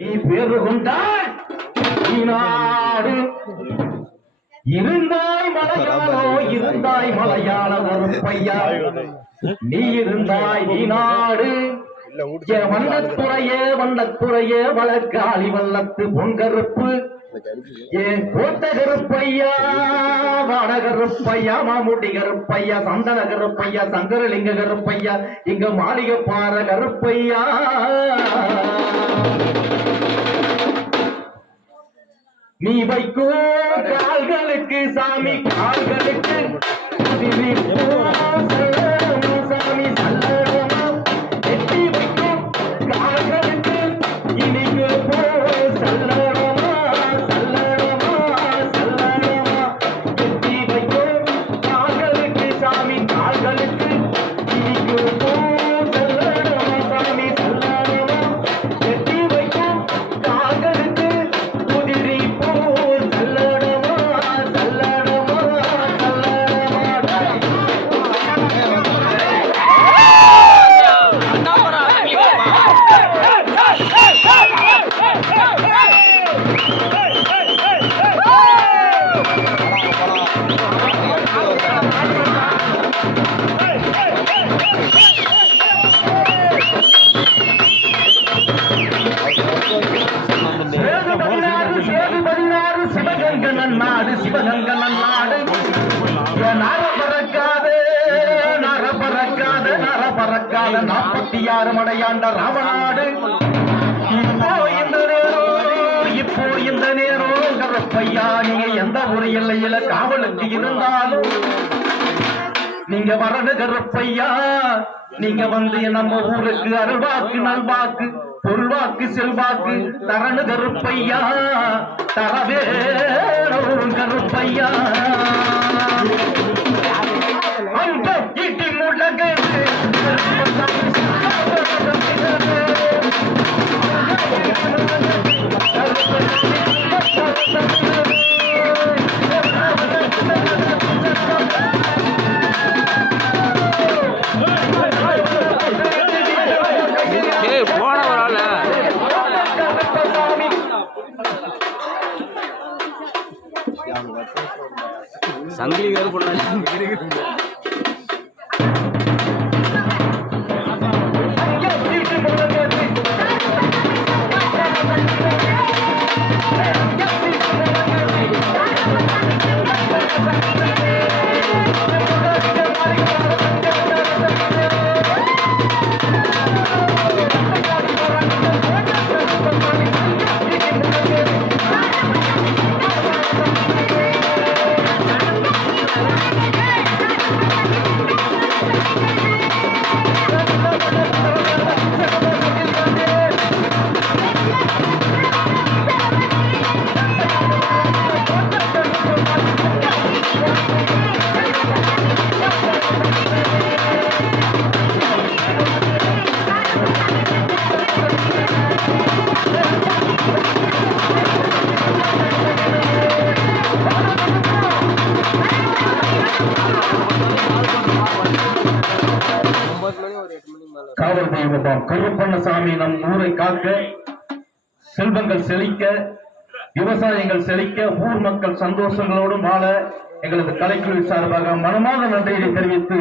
நீ பேரு கொண்டாய் நாடு இருந்தாய் மலையாளோ இருந்தாய் மலையாள கருப்பையா நீ இருந்தாய் நீ நாடு வண்ணத்துறையே வண்ணத்துறையே வழக்காளி வல்லத்து பொன்கருப்பு ஏன் கோட்ட கருப்பையா வாட கருப்பையா மாமுடி கருப்பையா சந்தன கருப்பையா சங்கரலிங்க கருப்பையா இங்க மாளிகை பாற கருப்பையா நீ வைக்கும் கால்களுக்கு சாமி கால்களுக்கு சாமி சல்லடமா எட்டி வைக்கும் கால்களுக்கு இனிக்கு போ சல்லடமா சல்லடமா சல்லடமா எட்டி வைக்கும் கால்களுக்கு சாமி கால்களுக்கு இனிக்கு போ சல்லடமா சாமி சல்லடமா எட்டி வைக்கும் கால்களுக்கு குதிரை சிவகங்க நன்னாடு நர பறக்காது நர பறக்காது நர பறக்காத 46 மடையாண்ட ராமநாடு இப்போ இந்த நேரம் கருப்பையா நீங்க எந்த ஒரு எல்லையில காவலுக்கு இருந்தாலும் நீங்க வரது கருப்பையா நீங்க வந்து நம்ம ஊருக்கு அருள்வாக்கு நல்வாக்கு பொருள்வாக்கு செல்வாக்கு தரணு கருப்பையா தரவே கருப்பையா இட்டி முழங்கு சங்கிலி வேறு பண்ண காவல் தெய்வம் கருப்பண்ணசாமி நம் ஊரை காக்க செல்வங்கள் செழிக்க விவசாயங்கள் செழிக்க ஊர் மக்கள் சந்தோஷங்களோடு வாழ எங்களது கலைக்குழு சார்பாக மனமாக நன்றியை தெரிவித்து